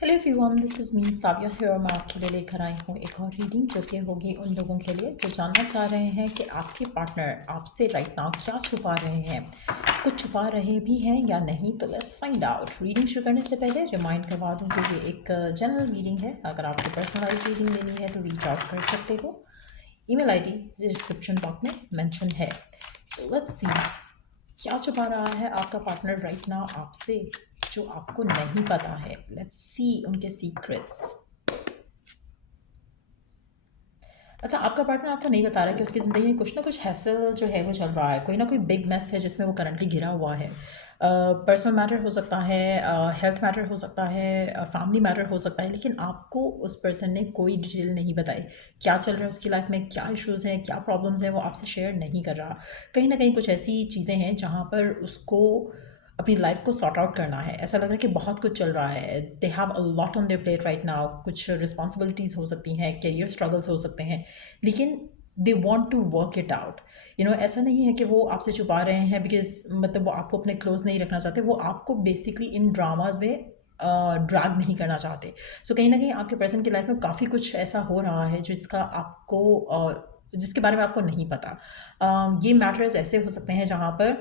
Hello everyone, this is me Saviya है और मैं आपके लिए लेकर आई हूँ एक और रीडिंग जो कि होगी उन लोगों के लिए जो जानना चाह रहे हैं कि आपके पार्टनर आपसे राइट नाउ क्या छुपा रहे हैं, कुछ छुपा रहे भी हैं या नहीं। तो लेट्स फाइंड आउट। रीडिंग शुरू करने से पहले रिमाइंड करवा दूँ कि ये एक जनरल रीडिंग है। अगर आपको पर्सनलाइज रीडिंग लेनी है तो रीच आउट कर सकते हो। ईमेल आईडी डिस्क्रिप्शन बॉक्स में मेंशन है। सो लेट्स सी क्या छुपा रहा है आपका पार्टनर राइट नाउ आपसे जो आपको नहीं पता है। लेट्स सी उनके सीक्रेट्स। अच्छा, आपका पार्टनर आपको नहीं बता रहा है कि उसकी ज़िंदगी में कुछ ना कुछ हैसल जो है वो चल रहा है, कोई ना कोई बिग मेस है जिसमें वो करंटली घिरा हुआ है। पर्सनल मैटर हो सकता है, हेल्थ मैटर हो सकता है, फैमिली मैटर हो सकता है, लेकिन आपको उस पर्सन ने कोई डिटेल नहीं बताई। क्या चल रहा है उसकी लाइफ में, क्या इश्यूज़ हैं, क्या प्रॉब्लम्स हैं, वो आपसे शेयर नहीं कर रहा। कहीं ना कहीं कुछ ऐसी चीज़ें हैं जहाँ पर उसको अपनी लाइफ को सॉर्ट आउट करना है। ऐसा लग रहा है कि बहुत कुछ चल रहा है। They have a lot on their plate right now. कुछ रिस्पॉन्सिबिलिटीज़ हो सकती हैं, करियर स्ट्रगल्स हो सकते हैं, लेकिन they want to work it out. ऐसा नहीं है कि वो आपसे छुपा रहे हैं बिकॉज मतलब वो आपको अपने क्लोज नहीं रखना चाहते। वो आपको बेसिकली इन ड्रामाज में ड्रैग नहीं करना चाहते। सो कहीं ना कहीं आपके पर्सन की लाइफ में काफ़ी कुछ ऐसा हो रहा है जिसका आपको जिसके बारे में आपको नहीं पता। ये मैटर्स ऐसे हो सकते हैं जहाँ पर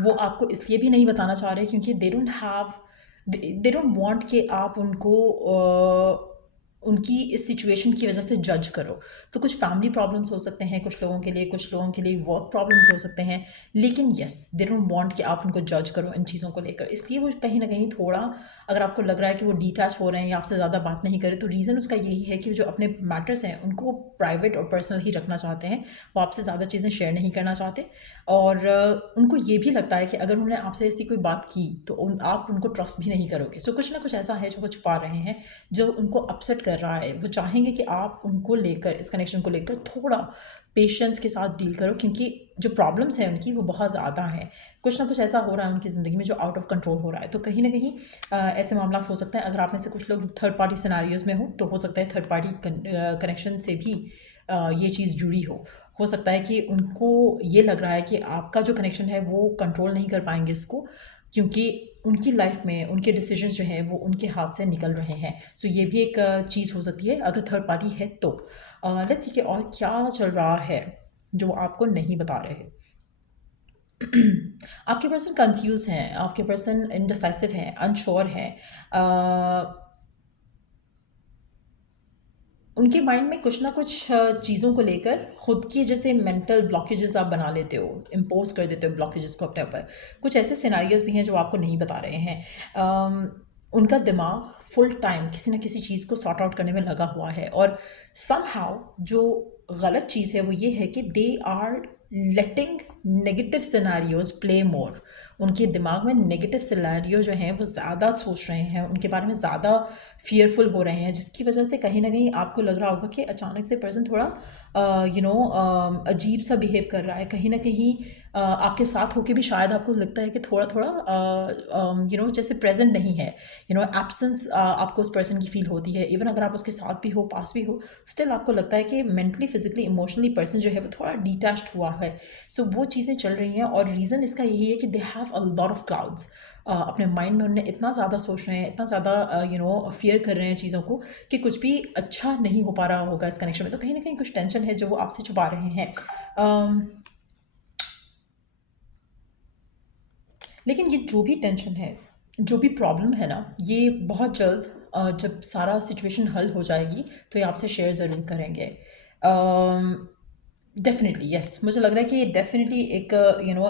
वो आपको इसलिए भी नहीं बताना चाह रहे क्योंकि दे डोंट वांट कि आप उनको उनकी इस सिचुएशन की वजह से जज करो। तो कुछ फैमिली प्रॉब्लम्स हो सकते हैं कुछ लोगों के लिए वर्क प्रॉब्लम्स हो सकते हैं, लेकिन यस दे डोंट वांट कि आप उनको जज करो इन चीज़ों को लेकर। इसलिए वो कहीं ना कहीं थोड़ा, अगर आपको लग रहा है कि वो डिटैच हो रहे हैं या आपसे ज़्यादा बात नहीं करें, तो रीज़न उसका यही है कि जो अपने मैटर्स हैं उनको प्राइवेट और पर्सनल ही रखना चाहते हैं। वो आपसे ज़्यादा चीज़ें शेयर नहीं करना चाहते। और उनको ये भी लगता है कि अगर उन्होंने आपसे ऐसी कोई बात की तो आप उनको ट्रस्ट भी नहीं करोगे। सो कुछ ना कुछ ऐसा है जो वो छुपा रहे हैं, जो उनको अपसेट कर रहा है। वो चाहेंगे कि आप उनको लेकर, इस कनेक्शन को लेकर थोड़ा पेशेंस के साथ डील करो, क्योंकि जो प्रॉब्लम्स हैं उनकी वो बहुत ज़्यादा हैं। कुछ ना कुछ ऐसा हो रहा है उनकी ज़िंदगी में जो आउट ऑफ कंट्रोल हो रहा है। तो कहीं ना कहीं ऐसे मामला हो सकते हैं। अगर आप में से कुछ लोग थर्ड पार्टी सिनारियोज़ में हो तो हो सकता है थर्ड पार्टी कनेक्शन से भी ये चीज़ जुड़ी हो सकता है कि उनको ये लग रहा है कि आपका जो कनेक्शन है वो कंट्रोल नहीं कर पाएंगे इसको, क्योंकि उनकी लाइफ में उनके डिसीजंस जो हैं वो उनके हाथ से निकल रहे हैं। सो ये भी एक चीज़ हो सकती है अगर थर्ड पार्टी है तो। लेट्स सी कि और क्या चल रहा है जो आपको नहीं बता रहे। आपके पर्सन कंफ्यूज हैं, आपके पर्सन इनडिसाइसिव हैं, अनश्योर हैं। उनके माइंड में कुछ ना कुछ चीज़ों को लेकर खुद की जैसे मेंटल ब्लॉकेजेस आप बना लेते हो, इम्पोज कर देते हो ब्लॉकेजेस को अपने ऊपर। कुछ ऐसे सिनारियोज भी हैं जो आपको नहीं बता रहे हैं। उनका दिमाग फुल टाइम किसी ना किसी चीज़ को सॉर्ट आउट करने में लगा हुआ है, और समहाउ जो गलत चीज़ है वो ये है कि they are letting negative scenarios play more. उनके दिमाग में नेगेटिव सिनारियो जो हैं वो ज़्यादा सोच रहे हैं, उनके बारे में ज़्यादा फियरफुल हो रहे हैं, जिसकी वजह से कहीं ना कहीं आपको लग रहा होगा कि अचानक से पर्सन थोड़ा अजीब सा बिहेव कर रहा है। कहीं ना कहीं आपके साथ होके भी शायद आपको लगता है कि थोड़ा थोड़ा जैसे प्रेजेंट नहीं है। एब्सेंस आपको उस पर्सन की फील होती है। इवन अगर आप उसके साथ भी हो, पास भी हो, स्टिल आपको लगता है कि मेंटली फिजिकली इमोशनली पर्सन जो है वो थोड़ा डिटैच्ड हुआ है। सो वो चीज़ें चल रही हैं, और रीज़न इसका यही है कि दे have a lot of clouds. अपने माइंड में उन्हें इतना ज़्यादा सोच रहे हैं, इतना ज़्यादा फियर कर रहे हैं चीज़ों को, कि कुछ भी अच्छा नहीं हो पा रहा होगा इस कनेक्शन में। तो कहीं ना कहीं कुछ टेंशन है जो वो आपसे छुपा रहे हैं। लेकिन ये जो भी टेंशन है, जो भी प्रॉब्लम है ना, ये बहुत जल्द जब सारा सिचुएशन हल हो जाएगी तो ये आपसे शेयर ज़रूर करेंगे। डेफिनेटली यस, मुझे लग रहा है कि डेफिनेटली एक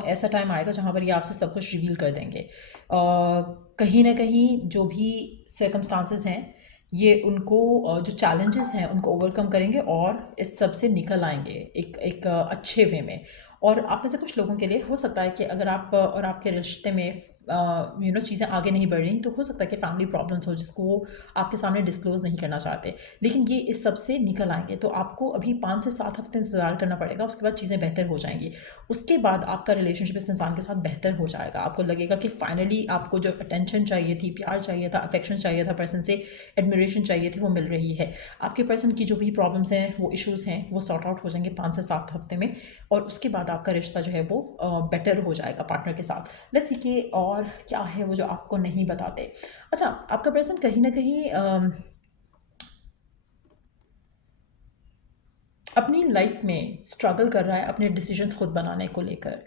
ऐसा टाइम आएगा जहाँ पर ये आपसे सब कुछ रिवील कर देंगे। कहीं ना कहीं जो भी सर्कमस्टांसेस हैं ये उनको जो चैलेंजेस हैं उनको ओवरकम करेंगे और इस सब से निकल आएंगे एक एक अच्छे वे में। और आप में से कुछ लोगों के लिए हो सकता है कि अगर आप और आपके रिश्ते में चीज़ें आगे नहीं बढ़ रही, तो हो सकता है कि फैमिली प्रॉब्लम्स हो जिसको वो आपके सामने डिस्क्लोज नहीं करना चाहते, लेकिन ये इस सब से निकल आएंगे। तो आपको अभी 5 से 7 हफ्ते इंतज़ार करना पड़ेगा, उसके बाद चीज़ें बेहतर हो जाएंगी। उसके बाद आपका रिलेशनशिप इस इंसान के साथ बेहतर हो जाएगा। आपको लगेगा कि फाइनली आपको जो अटेंशन चाहिए थी, प्यार चाहिए था, अफेक्शन चाहिए था, पर्सन से एडमिरेशन चाहिए थी, वो मिल रही है। आपके पर्सन की जो भी प्रॉब्लम्स हैं, वो इश्यूज़ हैं, वो सॉर्ट आउट हो जाएंगे 5 से 7 हफ्ते में, और उसके बाद आपका रिश्ता जो है वो बेटर हो जाएगा पार्टनर के साथ। लेट्स सी कि और और क्या है वो जो आपको नहीं बताते। अच्छा, आपका पर्सन कहीं ना कहीं अपनी लाइफ में स्ट्रगल कर रहा है अपने डिसीजंस खुद बनाने को लेकर।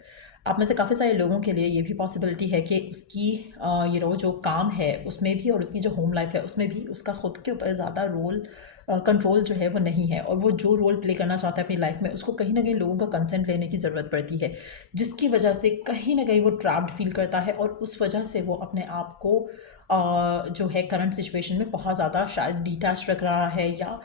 आप में से काफ़ी सारे लोगों के लिए ये भी पॉसिबिलिटी है कि उसकी जो काम है उसमें भी और उसकी जो होम लाइफ है उसमें भी उसका खुद के ऊपर ज़्यादा रोल कंट्रोल जो है वो नहीं है, और वो जो रोल प्ले करना चाहता है अपनी लाइफ में उसको कहीं ना कहीं लोगों का कंसेंट लेने की ज़रूरत पड़ती है, जिसकी वजह से कहीं ना कहीं वो ट्रैप्ड फील करता है, और उस वजह से वो अपने आप को जो है करंट सिचुएशन में बहुत ज़्यादा शायद डिटैच रख रहा है, या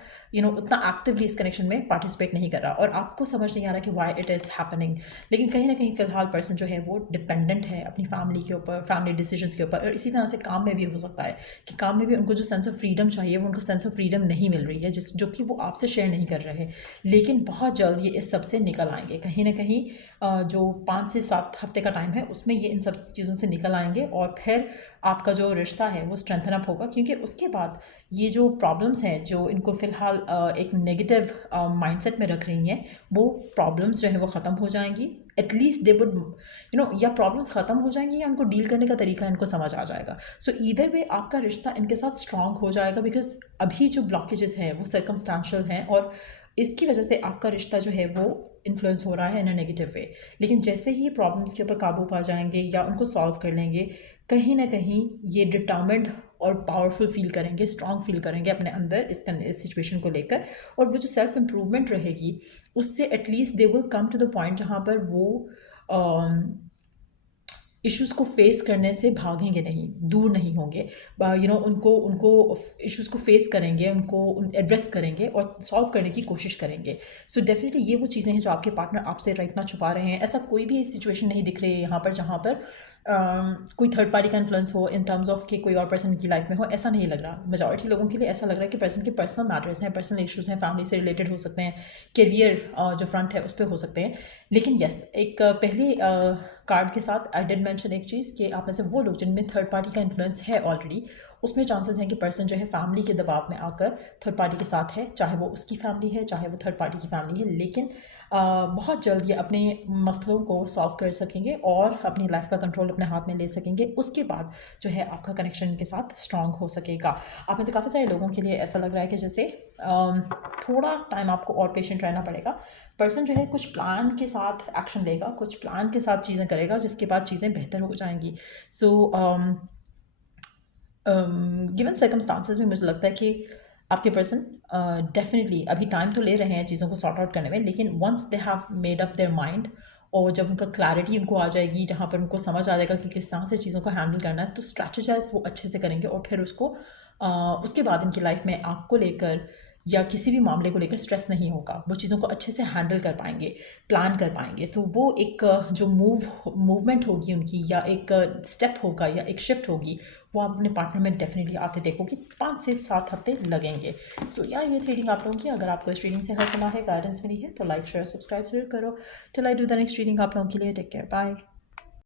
उतना एक्टिवली इस कनेक्शन में पार्टिसिपेट नहीं कर रहा, और आपको समझ नहीं आ रहा कि वाई इट इज़ हैपनिंग। लेकिन कहीं ना कहीं फ़िलहाल पर्सन जो है वो डिपेंडेंट है अपनी फैमिली के ऊपर, फैमिली डिसीजंस के ऊपर, और इसी तरह से काम में भी हो सकता है कि काम में भी उनको जो सेंस ऑफ फ्रीडम चाहिए वो उनको सेंस ऑफ फ्रीडम नहीं मिल रही है, जो कि वो आपसे शेयर नहीं कर रहे। लेकिन बहुत जल्द ये इस सब से निकल आएंगे, कहीं ना कहीं जो 5 से 7 हफ्ते का टाइम है उसमें ये इन सब चीज़ों से निकल आएंगे, और फिर आपका जो रिश्ता है वो स्ट्रेंथन अप होगा, क्योंकि उसके बाद ये जो प्रॉब्लम्स हैं जो इनको फ़िलहाल एक नेगेटिव माइंडसेट में रख रही हैं, वो प्रॉब्लम्स जो है वो ख़त्म हो जाएंगी। एटलीस्ट दे वुड या प्रॉब्लम्स ख़त्म हो जाएंगी या उनको डील करने का तरीका इनको समझ आ जाएगा। सो ईदर वे आपका रिश्ता इनके साथ स्ट्रांग हो जाएगा, बिकॉज अभी जो ब्लॉकेजेस हैं वो सर्कमस्टांशियल हैं, और इसकी वजह से आपका रिश्ता जो है वो इन्फ्लुएंस हो रहा है इन अ नेगेटिव वे। लेकिन जैसे ही प्रॉब्लम्स के ऊपर काबू पा जाएंगे या उनको सॉल्व कर लेंगे, कहीं ना कहीं ये डिटर्मिन्ड और पावरफुल फील करेंगे, स्ट्रांग फील करेंगे अपने अंदर इस सिचुएशन को लेकर, और वो जो सेल्फ इम्प्रूवमेंट रहेगी उससे at least they will come to the point जहाँ पर वो इश्यूज़ को फेस करने से भागेंगे नहीं, दूर नहीं होंगे। उनको उनको इश्यूज़ को फेस करेंगे, उनको एड्रेस करेंगे और सॉल्व करने की कोशिश करेंगे। सो डेफिनेटली ये वो चीज़ें हैं जो आपके पार्टनर आपसे राइट ना छुपा रहे हैं। ऐसा कोई भी सिचुएशन नहीं दिख रही है यहाँ पर जहाँ पर कोई थर्ड पार्टी का इन्फ्लुएंस हो इन टर्म्स ऑफ कि कोई और पर्सन की लाइफ में हो, ऐसा नहीं लग रहा। मेजॉरिटी लोगों के लिए ऐसा लग रहा है कि पर्सन के पर्सनल मैटर्स हैं, पर्सनल इश्यूज़ हैं, फैमिली से रिलेटेड हो सकते हैं, करियर जो फ्रंट है उस पर हो सकते हैं। लेकिन यस, एक पहले कार्ड के साथ आई डिड मेंशन एक चीज़ कि आप में से वो लोग जिनमें थर्ड पार्टी का इन्फ्लुएंस है ऑलरेडी, उसमें चांसेस हैं कि पर्सन जो है फैमिली के दबाव में आकर थर्ड पार्टी के साथ है, चाहे वो उसकी फैमिली है चाहे वो थर्ड पार्टी की फैमिली है। लेकिन बहुत जल्द ये अपने मसलों को सॉल्व कर सकेंगे और अपनी लाइफ का कंट्रोल अपने हाथ में ले सकेंगे। उसके बाद जो है आपका कनेक्शन के साथ स्ट्रांग हो सकेगा। आप में से काफ़ी सारे लोगों के लिए ऐसा लग रहा है कि जैसे थोड़ा टाइम आपको और पेशेंट रहना पड़ेगा। पर्सन जो है कुछ प्लान के साथ एक्शन लेगा, कुछ प्लान के साथ चीज़ें करेगा, जिसके बाद चीज़ें बेहतर हो जाएंगी। सो गिवन सर्कमस्टांसेस में मुझे लगता है कि आपके पर्सन डेफिनेटली अभी टाइम तो ले रहे हैं चीज़ों को सॉर्ट आउट करने में, लेकिन once they have made up their mind, और जब उनका क्लैरिटी उनको आ जाएगी, जहाँ पर उनको समझ आ जाएगा कि किस तरह से चीज़ों को हैंडल करना है, तो स्ट्रैटेजाइज वो अच्छे से करेंगे, और फिर उसके बाद इनकी लाइफ में आपको लेकर या किसी भी मामले को लेकर स्ट्रेस नहीं होगा। वो चीज़ों को अच्छे से हैंडल कर पाएंगे, प्लान कर पाएंगे। तो वो एक जो मूवमेंट होगी उनकी, या एक स्टेप होगा या एक शिफ्ट होगी, वो आप अपने पार्टनर में डेफिनेटली आते देखोगे। 5 से 7 हफ्ते लगेंगे। सो ये रीडिंग आप लोगों की, अगर आपको इस रीडिंग से हेल्प मिला है, गाइडेंस मिली है, तो लाइक शेयर सब्सक्राइब जरूर करो। Till I do the next reading आप लोगों के लिए, टेक केयर, बाय।